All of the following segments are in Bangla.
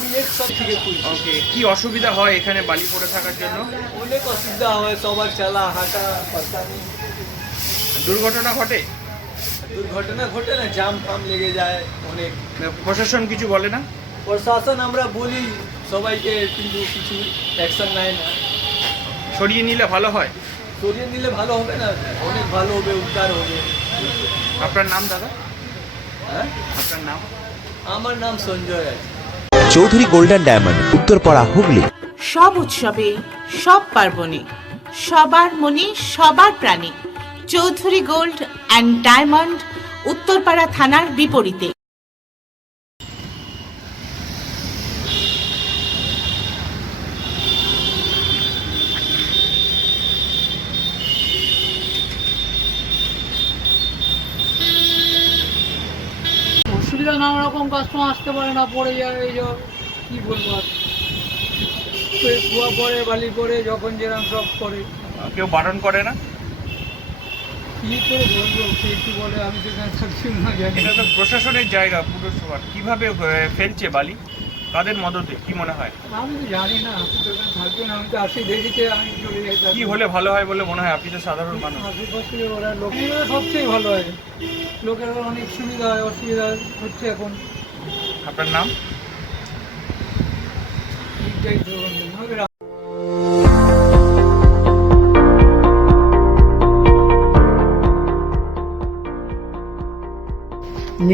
থেকে খুলছি ওকে কি অসুবিধা হয় এখানে বালি পড়ে থাকার জন্য? অনেক অসুবিধা হয় সবার চালা হাঁটা দুর্ঘটনা ঘটে? দুর্ঘটনা ঘটে না জাম ফাম লেগে যায় অনেক। প্রশাসন কিছু বলে না? প্রশাসন আমরা বলি সবাইকে কিন্তু কিছু অ্যাকশন নেয় না। সরিয়ে নিলে ভালো হয়? সরিয়ে নিলে ভালো হবে না অনেক ভালো হবে উদ্ধার হবে। আপনার নাম দাদা? হ্যাঁ? আপনার নাম? আমার নাম সঞ্জয় আছে চৌধুরী গোল্ডেন ডায়মন্ড, উত্তরপাড়া হুগলি। সব উৎসবে, সব পার্বণে, সবার মনে সবার প্রাণে। Chowdhury gold and diamond, Uttarpara থানার বিপরীতে অসুবিধা নানা রকম কাস্টমার আসতে পারে না পড়ে যায় এই কী বলব আর। কুয়া পরে বালি পরে যখন যেরকম সব করে। কেউ বারণ করে না? কী করে বলব কে কী বলে আমি তো থাকছি না জানি এটা তো প্রশাসনের জায়গা পুরসভার কীভাবে ফেলছে বালি? কাদের মদতে কি মনে হয়? আমি তো জানি না আপনি তো এখানে থাকবেন আমি তো আসি দেখিতে আমি চলে যাই কি হলে ভালো হয় বলে মনে হয়? আপনি তো সাধারণ মানুষ। আশেপাশে ওরা লোকেরা সবচেয়ে ভালো হয়। লোকের অনেক সুবিধা হয় অসুবিধা হচ্ছে এখন। আপনার নাম?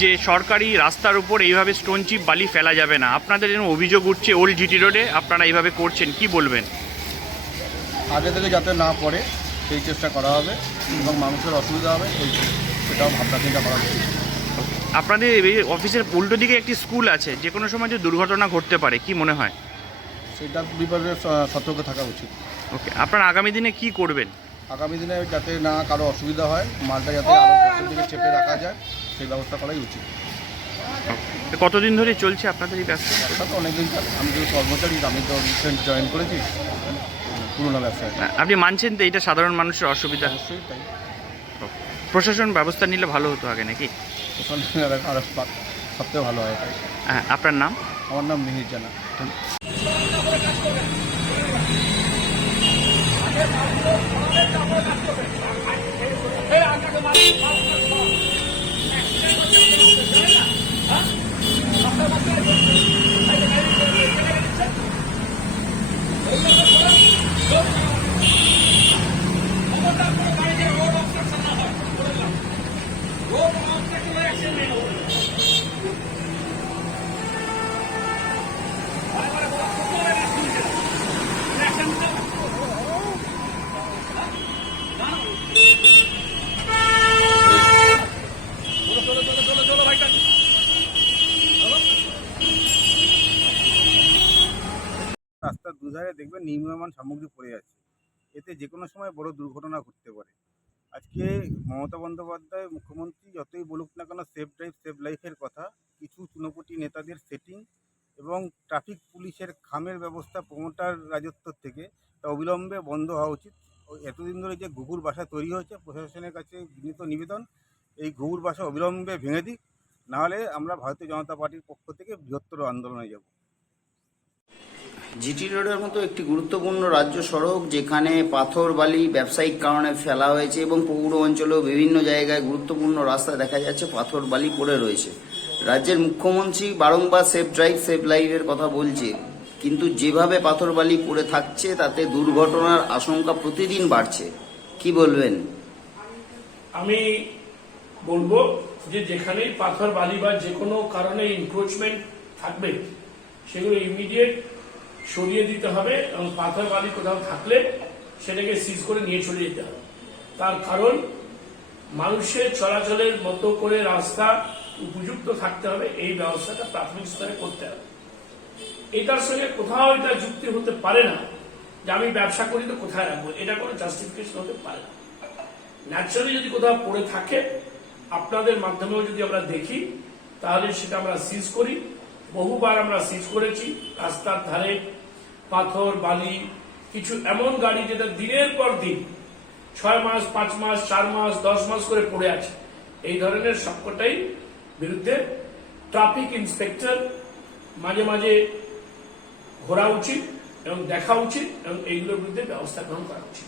যে সরকারি রাস্তার উপর এইভাবে স্টোন চিপ বালি ফেলা যাবে না। আপনাদের যেন অভিযোগ উঠছে ওল্ড জিটি রোডে আপনারা এইভাবে করছেন কি বলবেন? আগে থেকে যাতে না পড়ে সেই চেষ্টা করা হবে এবং মানুষের অসুবিধা হবে সেই সেটাও ভাবনা চিন্তা করা হবে আপনাদের এই অফিসের উল্টো দিকে একটি স্কুল আছে যে কোনো সময় যে দুর্ঘটনা ঘটতে পারে কি মনে হয়? সেটার বিপদে সতর্ক থাকা উচিত। ওকে আপনারা আগামী দিনে কি করবেন? আগামী দিনে যাতে না কারও অসুবিধা হয় মালটা যাতে আরও দিকে চেপে রাখা যায় সেই ব্যবস্থা করাই উচিত। কতদিন ধরে চলছে আপনাদের এই ব্যবসা? এটা তো অনেকদিন আমি তো কর্মচারী আমি তো রিসেন্ট জয়েন করেছি পুরোনো ব্যবসায়। আপনি মানছেন তো এটা সাধারণ মানুষের অসুবিধা? অবশ্যই তাই। প্রশাসন ব্যবস্থা নিলে ভালো হতো আগে নাকি? সবথেকে ভালো হয়। হ্যাঁ আপনার নাম? আমার নাম মিহির জানা। Hey, I'm not going to রাস্তার দুধারে দেখবেন নির্মীয়মান সামগ্রী পড়ে আছে। এতে যে কোনো সময় বড় দুর্ঘটনা ঘটতে পারে। আজকে মমতা বন্দ্যোপাধ্যায় মুখ্যমন্ত্রী যতই বলুক না কেন সেফ ড্রাইভ, সেফ লাইফের কথা, কিছু চুনোপুটি নেতাদের সেটিং এবং ট্রাফিক পুলিশের খামের ব্যবস্থা প্রমোটার রাজত্ব থেকে তা অবিলম্বে বন্ধ হওয়া উচিত। এতদিন ধরে যে ঘুঘুর বাসা তৈরি হয়েছে, প্রশাসনের কাছে বিনীত নিবেদন, এই ঘুঘুর বাসা অবিলম্বে ভেঙে দিক, নাহলে আমরা ভারতীয় জনতা পার্টির পক্ষ থেকে বৃহত্তর আন্দোলনে যাব। জিটি রোডের মতো একটি গুরুত্বপূর্ণ রাজ্য সড়ক যেখানে পাথর, বালি ব্যবসায়িক কারণে ফেলা হয়েছে এবং পৌর অঞ্চলেও বিভিন্ন জায়গায় গুরুত্বপূর্ণ রাস্তা দেখা যাচ্ছে, পাথর, বালি পড়ে রয়েছে। রাজ্যের মুখ্যমন্ত্রী বারংবার সেফ ড্রাইভ, সেফ লাইভের কথা বলছে, কিন্তু যেভাবে পাথর, বালি পড়ে থাকছে, তাতে দুর্ঘটনার আশঙ্কা প্রতিদিন বাড়ছে। কি বলবেন? আমি বলব যে যেখানেই পাথর, বালি বা যে কোনো কারণে ইনক্রোচমেন্ট থাকবে, সেগুলো ইমিডিয়েট সরিয়ে দিতে হবে এবং পাথর বালি কোথাও থাকলে সেটাকে সিজ করে নিয়ে চলে যেতে হবে। তার কারণ, মানুষের চলাচলের মতো করে রাস্তা উপযুক্ত থাকতে হবে, এই ব্যবস্থাটা প্রাথমিক স্তরে করতে হবে। এটার সঙ্গে কোথাও এটা যুক্তি হতে পারে না যে আমি ব্যবসা করি তো কোথায় রাখব, এটা কোনো জাস্টিফিকেশন হতে পারে না। ন্যাচারালি যদি কোথাও পড়ে থাকে, আপনাদের মাধ্যমেও যদি আমরা দেখি, তাহলে সেটা আমরা সিজ করি। বহুবার আমরা সিজ করেছি, রাস্তার ধারে পাথর, বালি, কিছু এমন গাড়ি যেটা দিনের পর দিন ছয় মাস, পাঁচ মাস, চার মাস, দশ মাস করে পড়ে আছে। এই ধরনের সবকটাই বিরুদ্ধে ট্রাফিক ইন্সপেক্টর মাঝে মাঝে ঘোরা উচিত এবং দেখা উচিত এবং এইগুলোর বিরুদ্ধে ব্যবস্থা গ্রহণ করা উচিত।